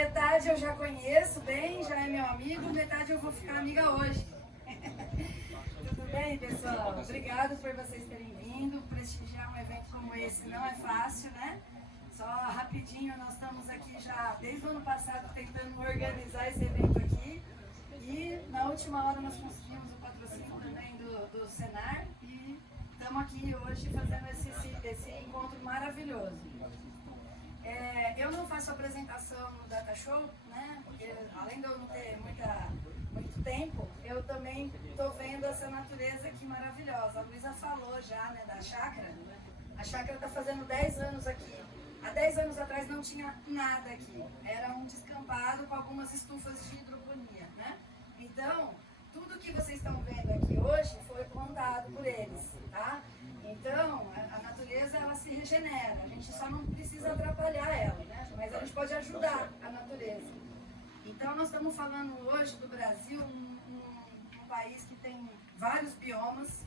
Metade eu já conheço bem, já é meu amigo, metade eu vou ficar amiga hoje. Tudo bem, pessoal? Obrigado por vocês terem vindo. Prestigiar um evento como esse não é fácil, né? Só rapidinho, nós estamos aqui já desde o ano passado tentando organizar esse evento aqui. E na última hora nós conseguimos o patrocínio também do Senar e estamos aqui hoje fazendo esse encontro maravilhoso. Eu não faço apresentação no Data Show, né? Porque além de eu não ter muito tempo, eu também estou vendo essa natureza aqui maravilhosa. A Luísa falou já, né, da chácara. A chácara está fazendo 10 anos aqui. Há 10 anos atrás não tinha nada aqui. Era um descampado com algumas estufas de hidroponia, né? Então, tudo que vocês estão vendo aqui hoje foi plantado por eles, tá? Então, a natureza, ela se regenera. A gente só não precisa atrapalhar ela, né? Mas a gente pode ajudar a natureza. Então, nós estamos falando hoje do Brasil, um país que tem vários biomas,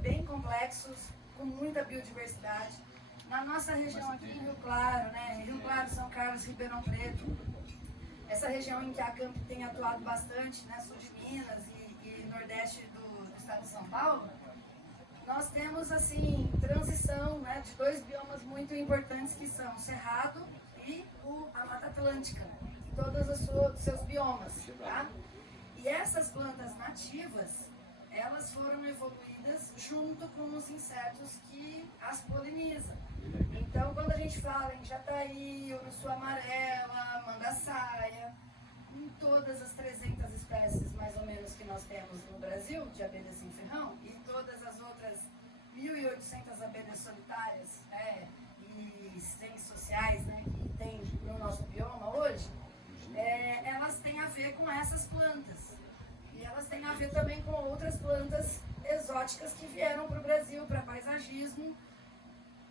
bem complexos, com muita biodiversidade. Na nossa região aqui em Rio Claro, né? Rio Claro, São Carlos, Ribeirão Preto, essa região em que a Camp tem atuado bastante, né? Sul de Minas e nordeste do estado de São Paulo, nós temos, assim, transição, né, de dois biomas muito importantes que são o Cerrado e a Mata Atlântica, todos os seus biomas, tá? E essas plantas nativas, elas foram evoluídas junto com os insetos que as polinizam. Então, quando a gente fala em jataí, uruçu amarela, mangaçaia, em todas as 300 espécies, mais ou menos, que nós temos no Brasil, de abelhas sem ferrão, e todas as outras 1.800 abelhas solitárias e ciências sociais, né, que tem no nosso bioma hoje, elas têm a ver com essas plantas. E elas têm a ver também com outras plantas exóticas que vieram para o Brasil, para paisagismo,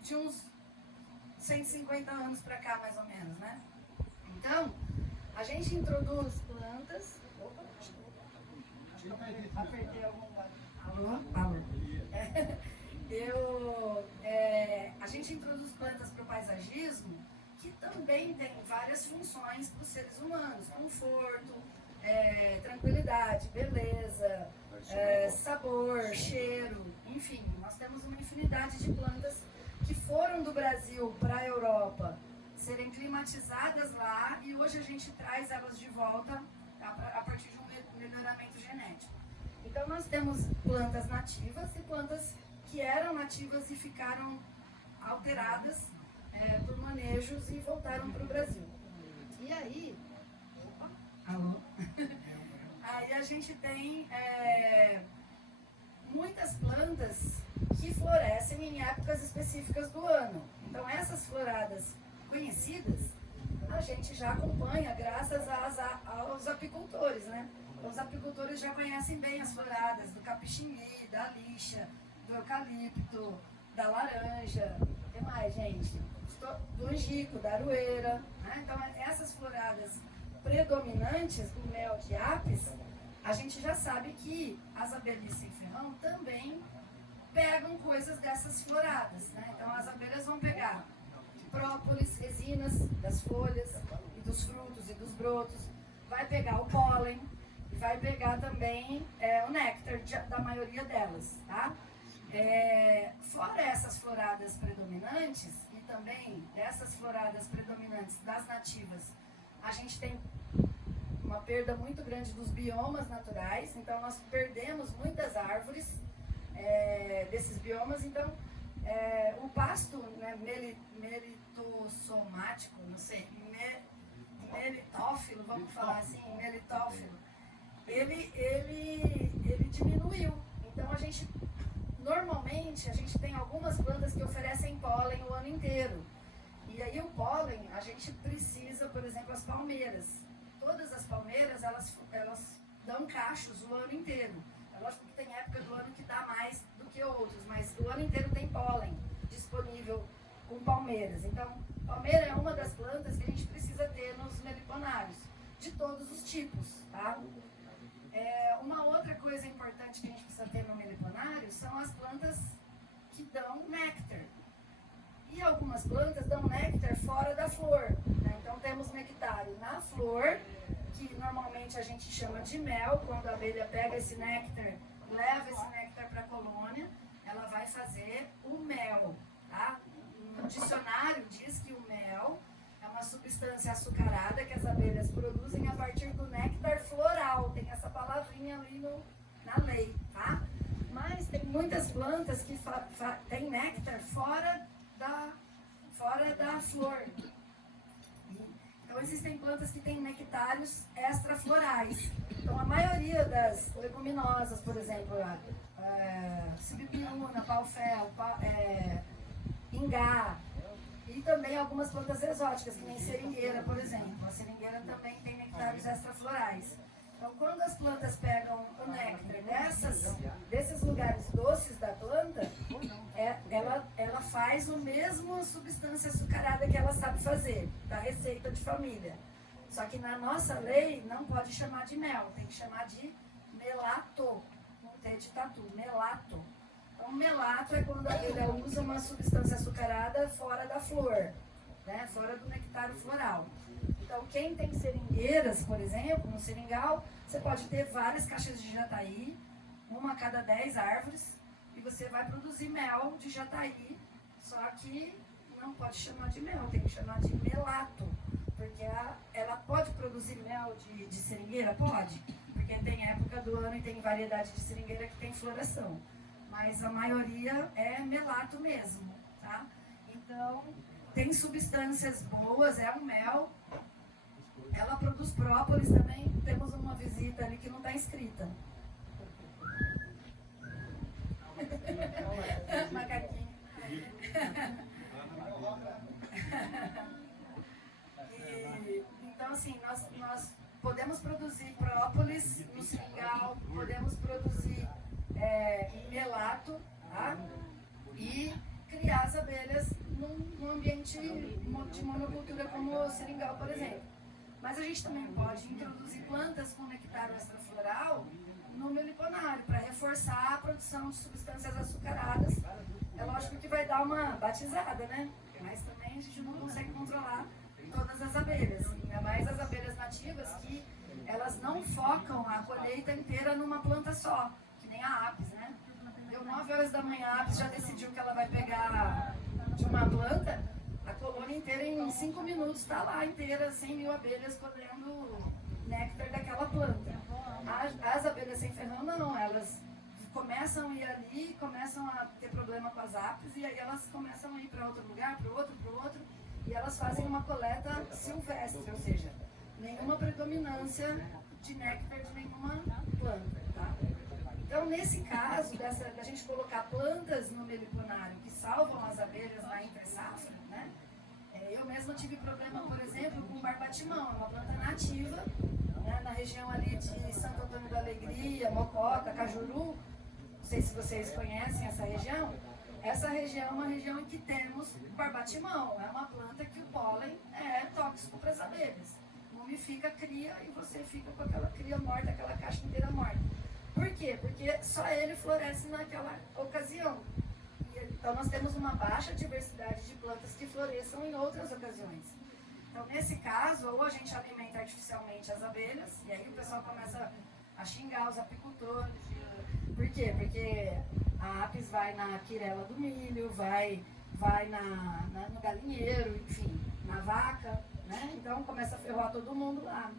de uns 150 anos para cá, mais ou menos, né? Então, a gente introduz plantas... Opa, apertei algum... Alô? Alô? A gente introduz plantas para o paisagismo que também tem várias funções para os seres humanos. Conforto, tranquilidade, beleza, sabor, cheiro, enfim. Nós temos uma infinidade de plantas que foram do Brasil para a Europa serem climatizadas lá e hoje a gente traz elas de volta a partir de um melhoramento genético. Então nós temos plantas nativas e plantas que eram nativas e ficaram alteradas por manejos e voltaram para o Brasil. E aí, alô? Aí a gente tem muitas plantas que florescem em épocas específicas do ano. Então essas floradas conhecidas, a gente já acompanha graças aos apicultores, né? Os apicultores já conhecem bem as floradas do capixingui, da lixa, do eucalipto, da laranja, o que mais, gente? Do angico, da aroeira, né? Então essas floradas predominantes do mel de apis, a gente já sabe que as abelhas sem ferrão também pegam coisas dessas floradas, né? Então as abelhas vão pegar própolis, resinas das folhas e dos frutos e dos brotos, vai pegar o pólen e vai pegar também o néctar da maioria delas, tá? Fora essas floradas predominantes e também essas floradas predominantes das nativas, a gente tem uma perda muito grande dos biomas naturais, então nós perdemos muitas árvores desses biomas. Então o pasto, né, melitossomático, não sei, melitófilo, vamos falar assim, melitófilo, ele diminuiu. Então normalmente a gente tem algumas plantas que oferecem pólen o ano inteiro. E aí o pólen, a gente precisa, por exemplo, as palmeiras. Todas as palmeiras, elas dão cachos o ano inteiro. É lógico que tem época do ano que dá mais do que outros, mas o ano inteiro tem pólen disponível com palmeiras. Então, palmeira é uma das plantas que a gente precisa ter nos meliponários, de todos os tipos, tá? Uma outra coisa importante que a gente precisa ter no meliponário são as plantas que dão néctar. E algumas plantas dão néctar fora da flor, né? Então temos nectário na flor, que normalmente a gente chama de mel. Quando a abelha pega esse néctar, leva esse néctar para a colônia, ela vai fazer o mel, tá? No dicionário diz que o mel é uma substância açucarada que as abelhas produzem a partir do néctar floral. Tem essa palavrinha ali na lei, tá? Mas tem muitas plantas que têm néctar fora da flor. Então existem plantas que têm nectários extraflorais. Então a maioria das leguminosas, por exemplo, sibipiuna, pau-fel, ingá, e também algumas plantas exóticas, que nem seringueira, por exemplo. A seringueira também tem nectários extraflorais. Então, quando as plantas pegam o néctar desses lugares doces da planta, ela faz a mesma substância açucarada que ela sabe fazer, da receita de família. Só que na nossa lei não pode chamar de mel, tem que chamar de melato, com T de tatu, melato. Então, melato é quando a abelha usa uma substância açucarada fora da flor, né? Fora do nectário floral. Então, quem tem seringueiras, por exemplo, no seringal, você pode ter várias caixas de jataí, uma a cada 10 árvores, e você vai produzir mel de jataí, só que não pode chamar de mel, tem que chamar de melato, porque ela pode produzir mel de seringueira? Pode, porque tem época do ano e tem variedade de seringueira que tem floração, mas a maioria é melato mesmo, tá? Então, tem substâncias boas, é um mel. Ela produz própolis também. Temos uma visita ali que não está inscrita. Macaquinho. Então, assim, nós podemos produzir própolis no seringal, podemos produzir melato, tá? E criar as abelhas num ambiente de monocultura como o seringal, por exemplo. Mas a gente também pode introduzir plantas com nectário extrafloral no meliponário, para reforçar a produção de substâncias açucaradas. É lógico que vai dar uma batizada, né? Mas também a gente não consegue controlar todas as abelhas. Ainda mais as abelhas nativas, que elas não focam a colheita inteira numa planta só, que nem a apis, né? Deu 9 horas da manhã, a apis já decidiu que ela vai pegar de uma planta, a colônia inteira em 5 minutos está lá inteira, 100 mil abelhas colhendo néctar daquela planta. As abelhas sem ferrão não, elas começam a ir ali, começam a ter problema com as apis, e aí elas começam a ir para outro lugar, para o outro, e elas fazem uma coleta silvestre, ou seja, nenhuma predominância de néctar de nenhuma planta, tá? Então, nesse caso, da gente colocar plantas no meliponário que salvam as abelhas na entre-safra, né? Eu mesma tive problema, por exemplo, com o barbatimão, uma planta nativa, né, na região ali de Santo Antônio da Alegria, Mococa, Cajuru. Não sei se vocês conhecem essa região. Essa região é uma região em que temos barbatimão. É uma planta que o pólen é tóxico para as abelhas. Mumifica a cria e você fica com aquela cria morta, aquela caixa inteira morta. Por quê? Porque só ele floresce naquela ocasião. Então nós temos uma baixa diversidade de plantas que floresçam em outras ocasiões. Então nesse caso, ou a gente alimenta artificialmente as abelhas, e aí o pessoal começa a xingar os apicultores. Por quê? Porque a apis vai na quirela do milho, vai no galinheiro, enfim, na vaca, né? Então começa a ferroar todo mundo lá.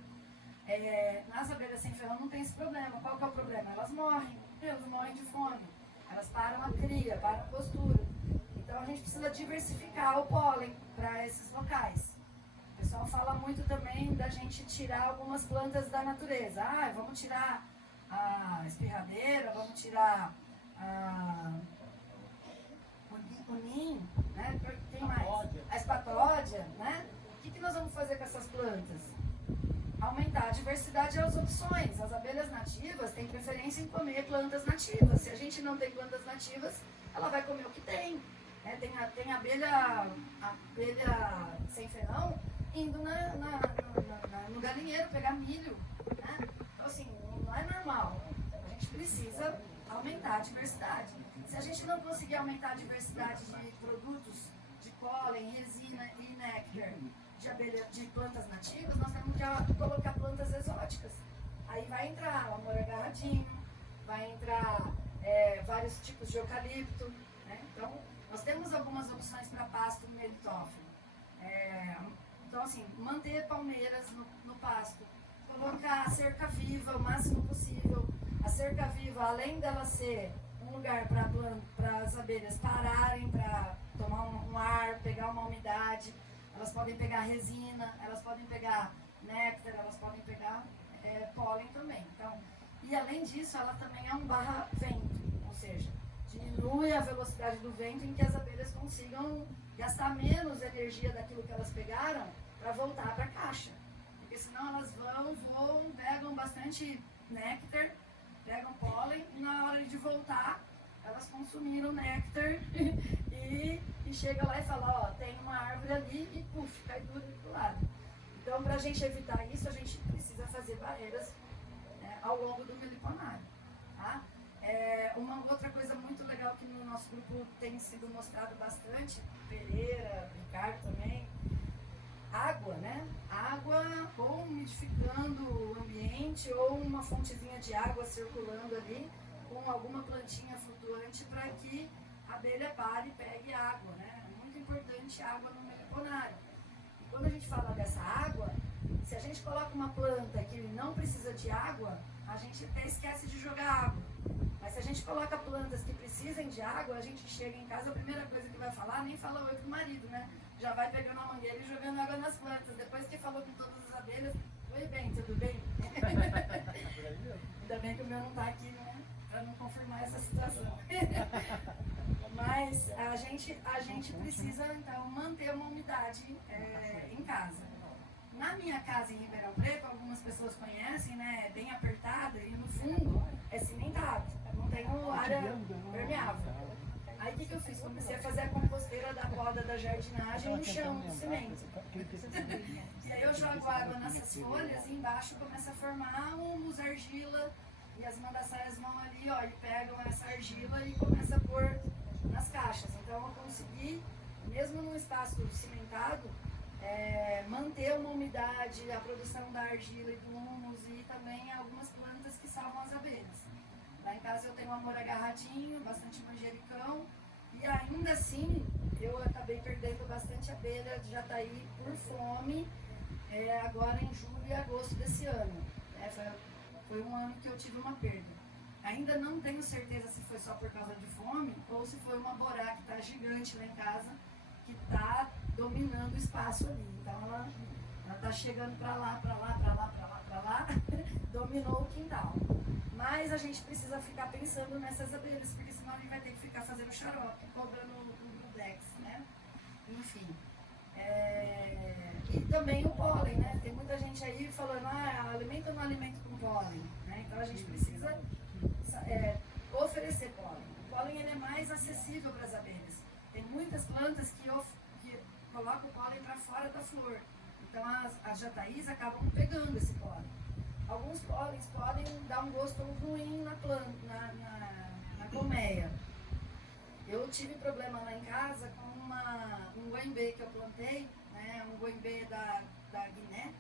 Nas abelhas sem ferrão não tem esse problema. Qual que é o problema? Elas morrem de fome. Elas param a cria, param a postura. Então a gente precisa diversificar o pólen para esses locais. O pessoal fala muito também da gente tirar algumas plantas da natureza. Vamos tirar a espirradeira, vamos tirar o ninho, né? Tem mais? A espatódia, né? O que nós vamos fazer com essas plantas? Aumentar a diversidade e as opções. As abelhas nativas têm preferência em comer plantas nativas. Se a gente não tem plantas nativas, ela vai comer o que tem. Né? Tem abelha sem ferrão indo no galinheiro pegar milho. Né? Então, assim, não é normal. A gente precisa aumentar a diversidade. Se a gente não conseguir aumentar a diversidade de produtos, de pólen, resina e néctar, de plantas nativas, nós temos que colocar plantas exóticas. Aí vai entrar o amor agarradinho, vai entrar vários tipos de eucalipto, né? Então, nós temos algumas opções para pasto melitófilo. Então, assim, manter palmeiras no pasto, colocar a cerca viva o máximo possível. A cerca viva, além dela ser um lugar para as abelhas pararem, para tomar um ar, pegar uma umidade, elas podem pegar resina, elas podem pegar néctar, elas podem pegar pólen também. Então, e além disso, ela também é um barra-vento, ou seja, diminui a velocidade do vento em que as abelhas consigam gastar menos energia daquilo que elas pegaram para voltar para a caixa. Porque senão elas voam, pegam bastante néctar, pegam pólen e na hora de voltar elas consumiram néctar e chega lá e fala, ó, tem uma árvore ali e puf, cai tudo do lado. Então, para a gente evitar isso, a gente precisa fazer barreiras ao longo do meliponário. Tá? Uma outra coisa muito legal que no nosso grupo tem sido mostrado bastante, Pereira, Ricardo também, água, né? Água ou umidificando o ambiente ou uma fontezinha de água circulando ali com alguma plantinha flutuante para que a abelha pare e pegue água, né? É muito importante a água no meliponário. E quando a gente fala dessa água, se a gente coloca uma planta que não precisa de água, a gente até esquece de jogar água. Mas se a gente coloca plantas que precisem de água, a gente chega em casa, a primeira coisa que vai falar, nem fala oi pro marido, né? Já vai pegando a mangueira e jogando água nas plantas. Depois que falou com todas as abelhas, oi bem, tudo bem? Ainda bem que o meu não tá aqui, né? Para não confirmar essa situação. Mas a gente precisa, então, manter uma umidade em casa. Na minha casa em Ribeirão Preto, algumas pessoas conhecem, né? É bem apertada e no fundo é cimentado, não tem área permeável. Aí o que eu fiz? Comecei a fazer a composteira da poda da jardinagem no chão, no cimento. E aí eu jogo água nessas folhas e embaixo começa a formar humus, argila, e as mandaçaias vão ali, ó, e pegam essa argila e começa a pôr nas caixas. Então eu consegui, mesmo num espaço cimentado, manter uma umidade, a produção da argila e do humus e também algumas plantas que salvam as abelhas. Lá em casa eu tenho amor agarradinho, bastante manjericão e ainda assim eu acabei perdendo bastante abelha de jataí por fome agora em julho e agosto desse ano. Foi um ano que eu tive uma perda. Ainda não tenho certeza se foi só por causa de fome ou se foi uma borá que está gigante lá em casa, que está dominando o espaço ali. Então ela está chegando para lá, dominou o quintal. Mas a gente precisa ficar pensando nessas abelhas, porque senão a gente vai ter que ficar fazendo xarope, cobrando o Brudex, né? Enfim. E também o pólen, né? Tem muita gente aí falando, alimento ou não alimento com pólen, né? Então a gente precisa oferecer pólen. O pólen ele é mais acessível para as abelhas. Tem muitas plantas que colocam o pólen para fora da flor. Então as jataís acabam pegando esse pólen. Alguns pólens podem dar um gosto ruim na planta, na colmeia. Eu tive problema lá em casa com um goimbê que eu plantei, né, um goimbê da Guiné,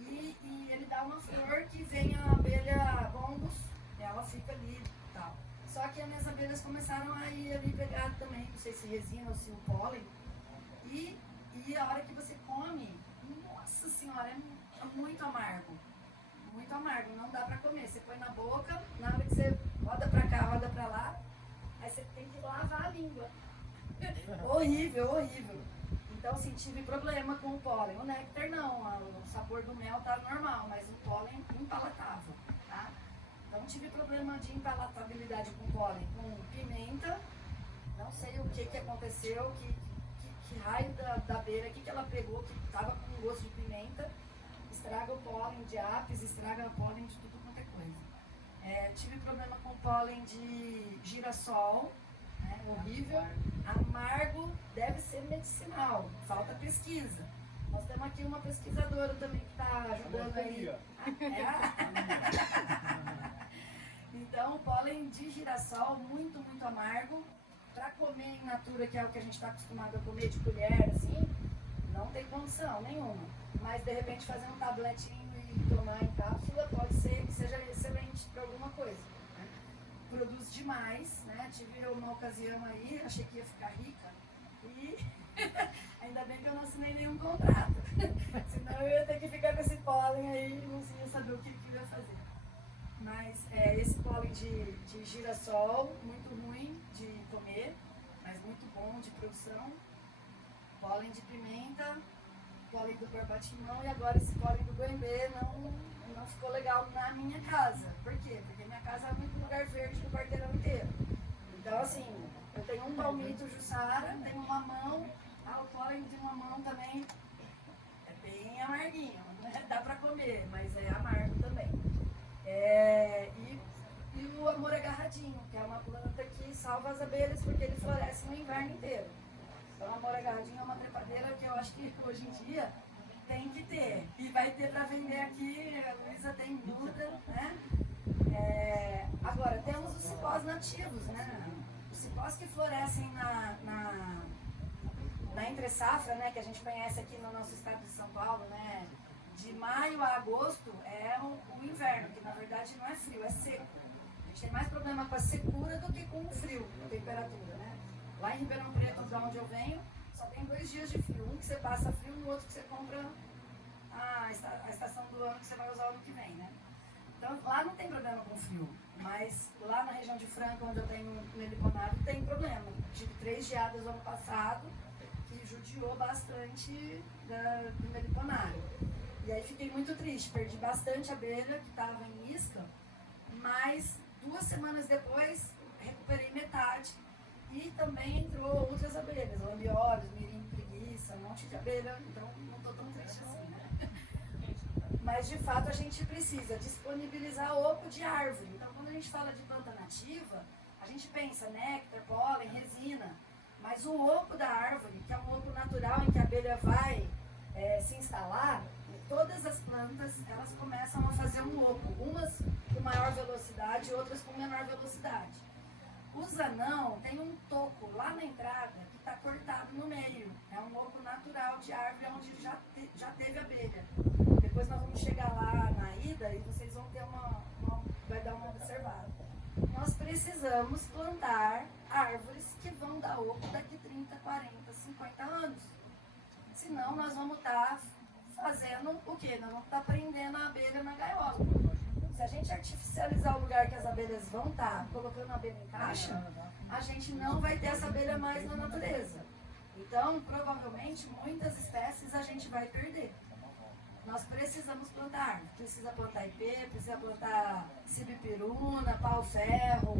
e ele dá uma flor que vem a abelha bombus, ela fica ali e tal. Só que as minhas abelhas começaram a ir ali pegar também, não sei se resina ou se o pólen, e a hora que você come, nossa senhora, é muito amargo. Muito amargo, não dá pra comer. Você põe na boca, na hora que você roda pra cá, roda pra lá, aí você tem que lavar a língua. Horrível, horrível. Então, assim, tive problema com o pólen. O néctar não, o sabor do mel tá normal, mas o pólen impalatável, tá? Então, tive problema de impalatabilidade com pólen, com pimenta. Não sei o que aconteceu, que raio da abelha, que ela pegou, que tava com gosto de pimenta. Estraga o pólen de apis, estraga o pólen de tudo quanto é coisa. Tive problema com pólen de girassol, né, horrível. Amargo deve ser medicinal, falta pesquisa. Nós temos aqui uma pesquisadora também que está ajudando aí. Então, o pólen de girassol, muito, muito amargo. Para comer in natura, que é o que a gente está acostumado a comer de colher, assim, não tem condição nenhuma. Mas de repente fazer um tabletinho e tomar em cápsula pode ser que seja excelente para alguma coisa. Né? Produz demais, né? Tive uma ocasião aí, achei que ia ficar rica e ainda bem que eu não assinei nenhum contrato. Senão eu ia ter que ficar com esse pólen aí e não ia saber o que eu ia fazer. Mas esse pólen de girassol, muito ruim de comer, mas muito bom de produção. Pólen de pimenta, pólen do barbatimão e agora esse pólen do goiabê não ficou legal na minha casa. Por quê? Porque minha casa é o único lugar verde do quarteirão inteiro. Então assim, eu tenho um palmito Jussara, tenho um mamão, o pólen de mamão também é bem amarguinho, né? Dá pra comer, mas é amargo também. E o amor agarradinho, que é uma planta que salva as abelhas porque ele floresce no inverno inteiro. Então, o amor agarradinho é uma trepadeira que eu acho que hoje em dia tem que ter. E vai ter para vender aqui, a Luísa tem dúvida, né? Agora, temos os cipós nativos, né? Os cipós que florescem na entre-safra, né? Que a gente conhece aqui no nosso estado de São Paulo, né? De maio a agosto é o inverno, que na verdade não é frio, é seco. A gente tem mais problema com a secura do que com o frio, a temperatura, né? Lá em Ribeirão Preto, de onde eu venho, só tem 2 dias de frio. Um que você passa frio e o outro que você compra a estação do ano que você vai usar o ano que vem, né? Então lá não tem problema com frio, mas lá na região de Franca, onde eu tenho meliponário, tem problema. Tive 3 geadas no ano passado, que judiou bastante do meliponário. E aí fiquei muito triste, perdi bastante abelha que estava em isca, mas 2 semanas depois recuperei metade e também entrou outras abelhas, lambiórios, mirim, preguiça, um monte de abelha, então não estou tão triste assim, né? Mas de fato a gente precisa disponibilizar oco de árvore. Então quando a gente fala de planta nativa, a gente pensa néctar, pólen, resina, mas o oco da árvore, que é um oco natural em que a abelha vai se instalar, todas as plantas, elas começam a fazer um oco, umas com maior velocidade e outras com menor velocidade. O zanão tem um toco lá na entrada que está cortado no meio. É um oco natural de árvore onde já teve abelha. Depois nós vamos chegar lá na ida e vocês vão ter vai dar uma observada. Nós precisamos plantar árvores que vão dar oco daqui 30, 40, 50 anos. Senão nós vamos estar fazendo o quê? Nós vamos estar prendendo a abelha na gaiola. Se a gente artificializar o lugar que as abelhas vão estar, colocando a abelha em caixa, a gente não vai ter essa abelha mais na natureza. Então, provavelmente, muitas espécies a gente vai perder. Nós precisamos plantar. Precisa plantar ipê, precisa plantar sibipiruna, pau-ferro,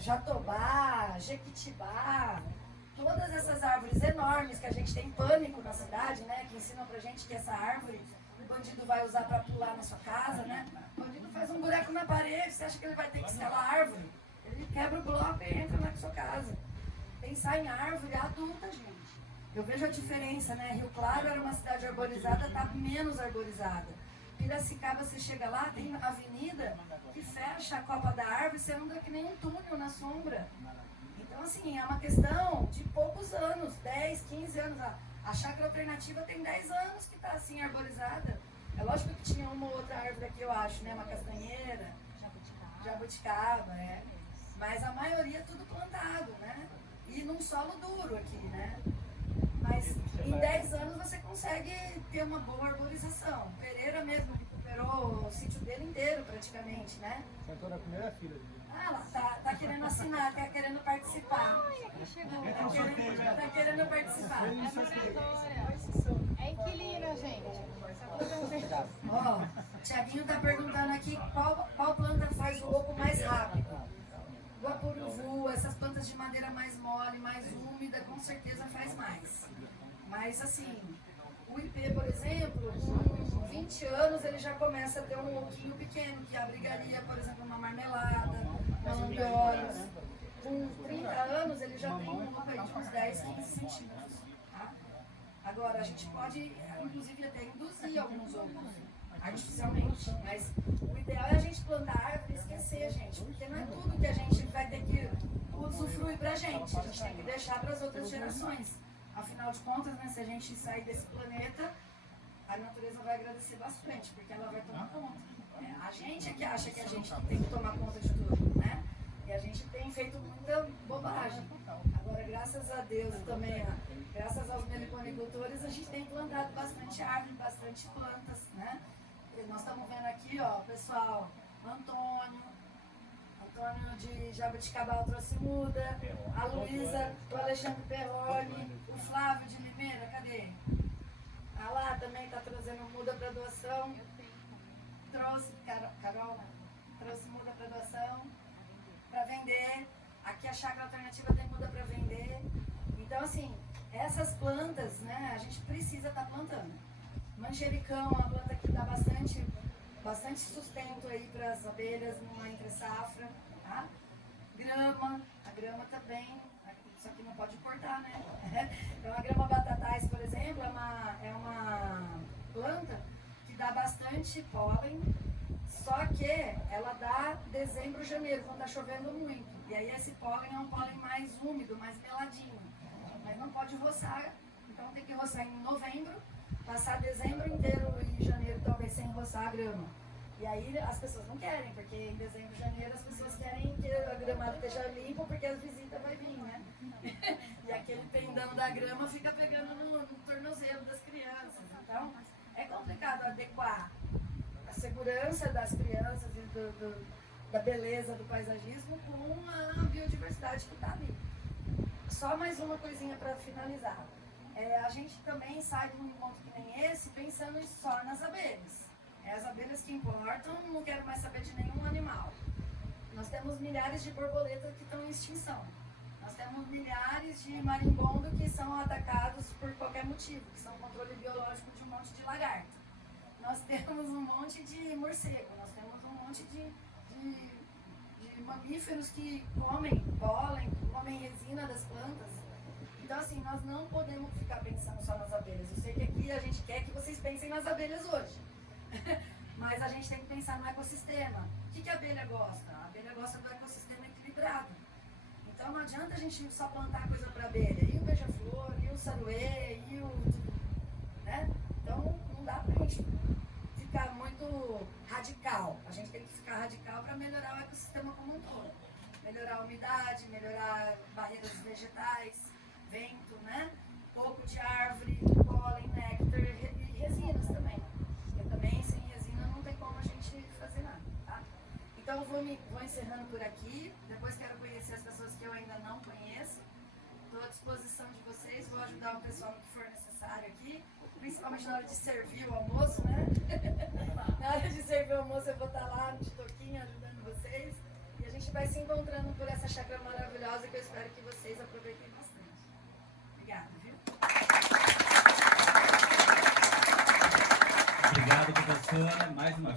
jatobá, jequitibá. Todas essas árvores enormes que a gente tem pânico na cidade, né? Que ensinam pra gente que essa árvore o bandido vai usar para pular na sua casa, né? O bandido faz um buraco na parede, você acha que ele vai ter que escalar a árvore? Ele quebra o bloco e entra na sua casa. Pensar em árvore adulta, gente. Eu vejo a diferença, né? Rio Claro era uma cidade arborizada, está menos arborizada. Piracicaba, você chega lá, tem avenida que fecha a copa da árvore, você anda que nem um túnel na sombra. Então, assim, é uma questão de poucos anos, 10, 15 anos. A chácara alternativa tem 10 anos que está assim, arborizada. É lógico que tinha uma ou outra árvore aqui, eu acho, né? Uma castanheira, jabuticaba, Mas a maioria é tudo plantado, né? E num solo duro aqui, né? Mas em 10 anos você consegue ter uma boa arborização. Pereira mesmo recuperou o sítio dele inteiro, praticamente, né? Sentou na primeira fila. Ela tá querendo assinar, tá querendo participar. Tá querendo participar. É inquilina, gente. Ó, o Thiaguinho tá perguntando aqui qual planta faz o oco mais rápido. Guapuruvu, essas plantas de madeira mais mole, mais úmida, com certeza faz mais. Mas assim, o ipê, por exemplo, com 20 anos ele já começa a ter um oquinho pequeno, que abrigaria, por exemplo, uma marmelada, uma lambiórios. Com 30 anos ele já tem um oco aí de uns 10, 15 centímetros. Tá? Agora, a gente pode, inclusive, até induzir alguns ocos artificialmente, mas o ideal é a gente plantar árvore e esquecer, gente, porque não é tudo que a gente vai ter que usufruir pra gente, a gente tem que deixar para as outras gerações. Afinal de contas, né, se a gente sair desse planeta, a natureza vai agradecer bastante, porque ela vai tomar conta. A gente é que acha que a gente tem que tomar conta de tudo, né? E a gente tem feito muita bobagem. Agora, graças a Deus e também graças aos meliponicultores, a gente tem plantado bastante árvore, bastante plantas, né? E nós estamos vendo aqui, ó, o pessoal, Antônio de Jabuticabal trouxe muda, a Luísa, o Alexandre Perrone, o Flávio de Limeira, cadê? Ah lá, também está trazendo muda para doação. Trouxe, Carol, trouxe muda para doação, para vender. Aqui a Chácara Alternativa tem muda para vender. Então, assim, essas plantas, né, a gente precisa estar plantando. Manjericão é uma planta que dá bastante sustento aí para as abelhas numa entre-safra, tá? Grama, a grama também, só que não pode cortar, né? Então a grama batatais, por exemplo, é uma planta que dá bastante pólen, só que ela dá dezembro, janeiro, quando está chovendo muito. E aí esse pólen é um pólen mais úmido, mais meladinho, mas não pode roçar, então tem que roçar em novembro, passar dezembro inteiro e janeiro talvez sem roçar a grama. E aí as pessoas não querem, porque em dezembro e janeiro as pessoas querem que a gramada esteja limpa porque as visitas vão vir, né? E aquele pendão da grama fica pegando no tornozelo das crianças. Então é complicado adequar a segurança das crianças e da beleza do paisagismo com a biodiversidade que está ali. Só mais uma coisinha para finalizar. A gente também sai de um encontro que nem esse pensando só nas abelhas. As abelhas que importam, não quero mais saber de nenhum animal. Nós temos milhares de borboletas que estão em extinção. Nós temos milhares de marimbondo que são atacados por qualquer motivo, que são controle biológico de um monte de lagarto. Nós temos um monte de morcego, nós temos um monte de mamíferos que comem pólen, comem resina das plantas. Então, assim, nós não podemos ficar pensando só nas abelhas. Eu sei que aqui a gente quer que vocês pensem nas abelhas hoje. Mas a gente tem que pensar no ecossistema. O que a abelha gosta? A abelha gosta do ecossistema equilibrado. Então não adianta a gente só plantar coisa para abelha. E o beija-flor, e o saruê, e o... né? Então não dá pra gente ficar muito radical. A gente tem que ficar radical para melhorar o ecossistema como um todo. Melhorar a umidade, melhorar barreiras vegetais, vento, né? Pouco de árvore, pólen, néctar e resinas também. Porque também sem resina não tem como a gente fazer nada, tá? Então eu vou encerrando por aqui. Depois quero conhecer as pessoas que eu ainda não conheço. Estou à disposição de vocês, vou ajudar o pessoal que for necessário aqui, principalmente na hora de servir o almoço, né? Na hora de servir o almoço eu vou estar lá de toquinho ajudando vocês. E a gente vai se encontrando por essa chácara maravilhosa que eu espero que vocês aproveitem bastante. Obrigada, viu? Obrigado, professora. Mais uma vez.